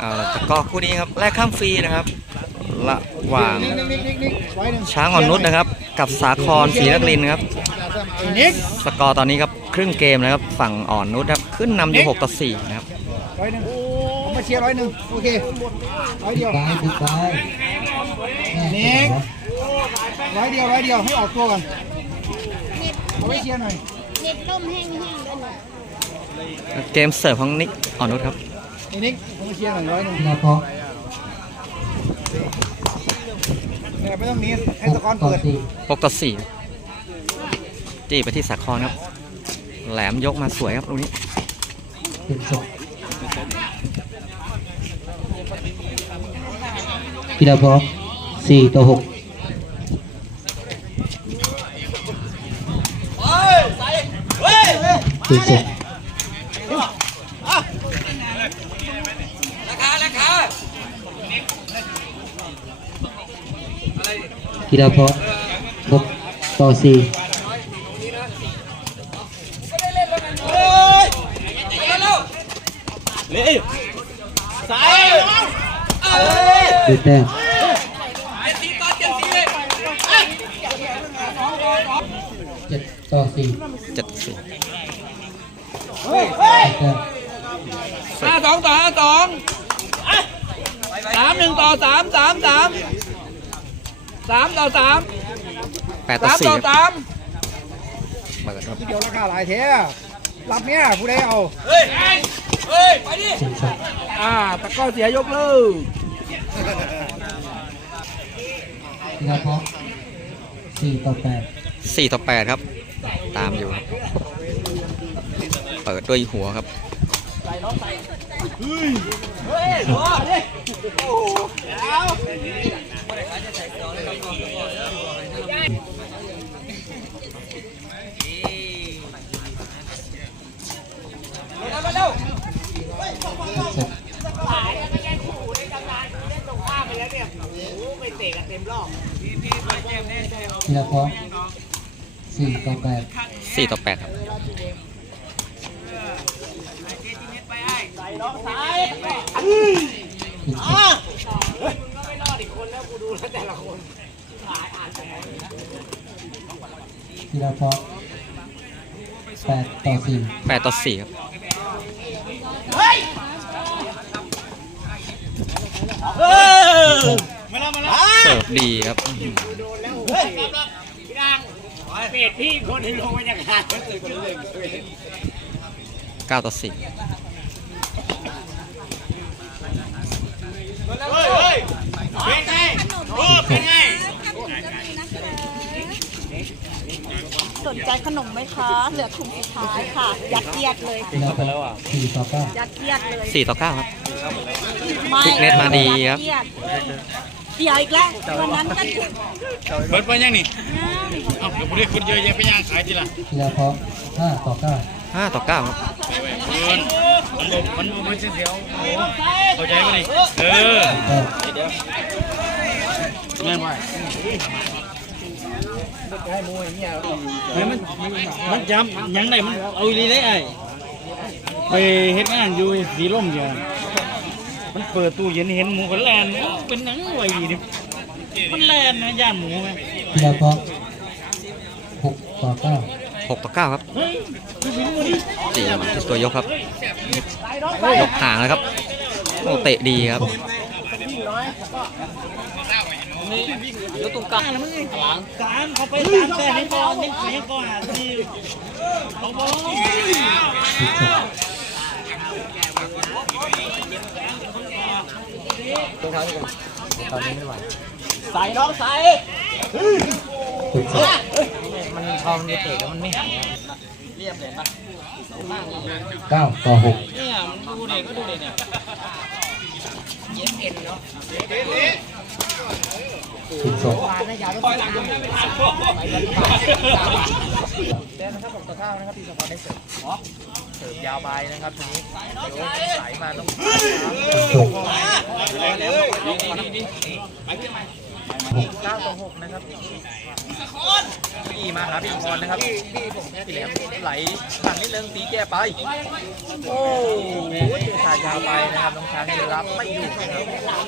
เอาละตะกร้อคู่นี้ครับแลกข้ามฟรีนะครับระหว่างช้างอ่อนนุชนะครับ กับสาครศรีนครินทร์ครับสกอร์ตอนนี้ครับครึ่งเกมนะครับ ฝั่งอ่อนนุชครับขึ้นนำอยู่6ต่อ4นะครับร้อยหนึ่งผมมาเชียร์ร้อยหนึ่งโอเคร้อยเดียวไปติดไปนิกร้อยเดียวร้อยเดียวให้ออกตัวก่อนเอาไว้เชียร์หน่อยเน็ตล่มแห้งๆด้วยเกมเสิร์ฟของนิกอ่อนนุชครับ ไอ้นิกผมมาเชียร์หน่อยร้อยหนึ่งกีฬาพร้อมเนี่ยไม่ต้องหนี้ให้หตะกกอนต่อเปิดสี่6ต่อ4จี้ไปที่สาครครับ แหลมยกมาสวยครับตรงนี้เป็นสองกีฬาพร้อมสี่ต่อหกเป็นสอ กีฬาพร้อมหกต่อสี่ดูแต้มเจ็ดต่อสี่7 4แต้มห้าสองต่อห้าสองสามหนึ่งต่อสามสามสาม สามต่อสาม8ต่อสามต่อ4ครับสามเปิดครับเดี๋ยวราคาหลายเท่รับเนี่ยผู้ใดเอา เฮ้ยเฮ้ยไปดิสี่สองอ่าตะกร้อเสียยกเลิกกีฬาพร้อมสี่ต่อแปด4ต่อ8ครับ ตามอยู่ครับเปิดด้วยหัวครับสิบ กีฬาพร้อมสี่ต่อแปด4ต่อ8ครับสิบสองกีฬาพร้อมแปดต่อสี่8ต่อ4ครับเสิร์ฟดีครับเปียดพี่คนที่ลงบรรยากาศ9ต่อ4เป็นไงโอ้เป็นไงสนใจขนมไหมคะ เหลือถุงสุดท้ายค่ะ ยัดเยียดเลยกีฬาพร้อมสี่ต่อเก้ายัดเยียดเลย4ต่อ9ครับไม่พลิกเน็ตมาดีครับยั เยียดเดี๋ยวอีกแล้ววันนั้นก็เปิดไปยังนี่เอ้าเดี๋ยวผมเรียกคนเยอะแยะไปย่างขายทีละกีฬาพร้อมห้าต่อเก้า5ต่อ9ครับเกินมันบอกมันบอกมันเสียวโอ้เข้าใจป่ะนี่เออแต้มแม่นไปแม่มันมันจำยังไงมันเอาอีหลีได้ไอ้ไปเฮ็ดงานอยู่สีลมอยู่ มันเปิดตู้เย็นเห็นหมูกันแลนเอ้าเป็นหนังไว้ดีนี่มันแลนนะย่านหมูไงกีฬาพร้อมหกต่อเก้า6ต่อ9ครับเฮ้ยดูสิดูดิจีมาที่ตัวยกครับ ยกห่างแล้วครับโอ้เตะดีครับแล้วตรงกลางแล้วมึงหลังสามเขาไปสามแต่ให้ก่อนนี่ให้ก่อนหาทีเขาบอ กสิบสองใส่น้องใส่สิบสองมันพอมันเตะแล้วมันไม่หายเรียบเลยปะเก้าต่อหกเนี่ยมันดูเด็กก็ดูเด็กเนี่ยสิบสอง ข้าวนะครับที่สปอนได้เสิร์ฟเสิร์ฟยาวไปนะครับทีนี้เดี๋ยวไหลมาต้องหกหกเก้าต่อ6นะครับพี่มาหาพี่พรนะครับพี่แหลมไหลฝั่งนิดนึงตีแก้ไป โอ้โหเจอสายยาวไปนะครับน้องช้างนี่รับไม่อยู่นะครับ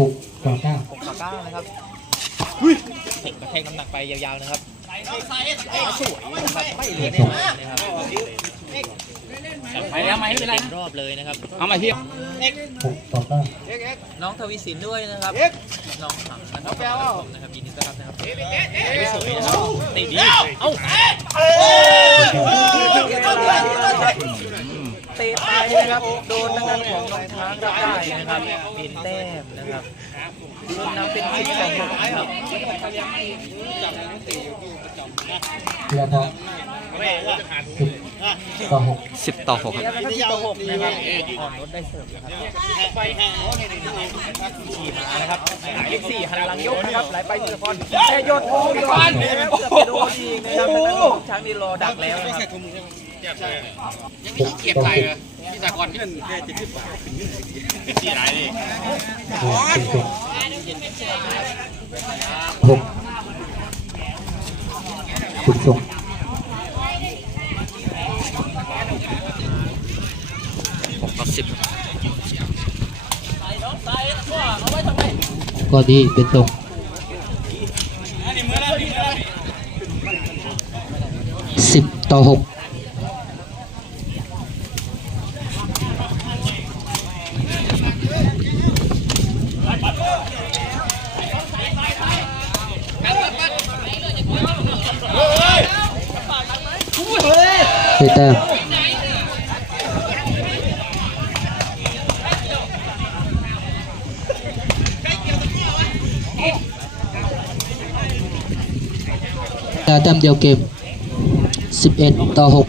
หกต่อเก้า6ต่อ9นะครับเห็นกระแทกน้ำหนักไปยาวๆนะครับ สวยนะครับไม่เลือแน่นอนนะครับไปแล้วไม่เป็นไรรอบเลยนะครับ เอามาเทียบน้องทวีสินด้วยนะครับ น้องถังนะครับนะครับยินดีต้อนรับนะครับสวยนะครับตีดีเอ้าเตะไปนะครับ โดนางด้านของน้องช้างรับได้นะครับเป็นแต้มนะครับรวมนำเป็นสิบสองนะครับธีรพรสิบต่อหก10ต่อ6ครับแล้วก็ที่ต่อหกนะครับอ่อนรถได้เสิร์ฟนะครับขี่มานะครับหมายเลขสี่หันหลังยกนะครับไหลไปทีละคนแต่โยนโอ้ยโดนนะครับเกือบจะโดนอีกนะครับทางด้านของช้างนี่รอดักแล้วนะครับ หกต่อหกที่ตะกอนที่มันแค่จะขึ้นป่าสี่ไรนี่หกสุดส่ง6ต่อ10ก็ดีเป็นส่งสิบต่อหก ได้แต้มได้แต้มเดียวเกมสิบเอ็ดต่อหก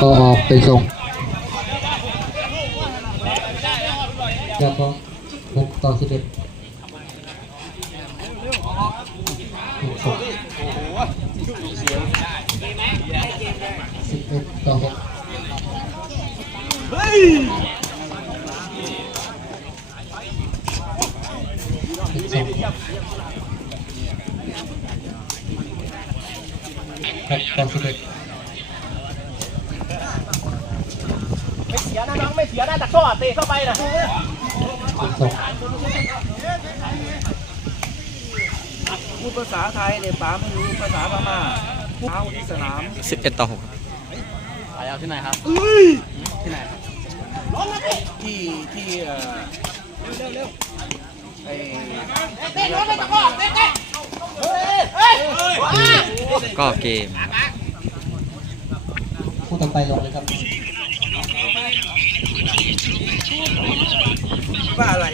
ก็ออกเป็นส่งแล้วก็หก ต่อสิบเอ็ดสิบเอ็ดต่อหกเฮ้ยครับตอนสิบเอ็ดไม่เสียนะน้องไม่เสียนะจากข้อเตะเข้าไปนะ สิบสองพูดภาษาไทยเนี่ยป๋าไม่รู้ภาษาพม่าเท้าที่สนาม11ต่อ6ครับไปเอาที่ไหนครับที่ไหนครับที่ที่เอ่อไอ้ก็เกมคู่ต่อไปลงเลยครับ ว่าอะไร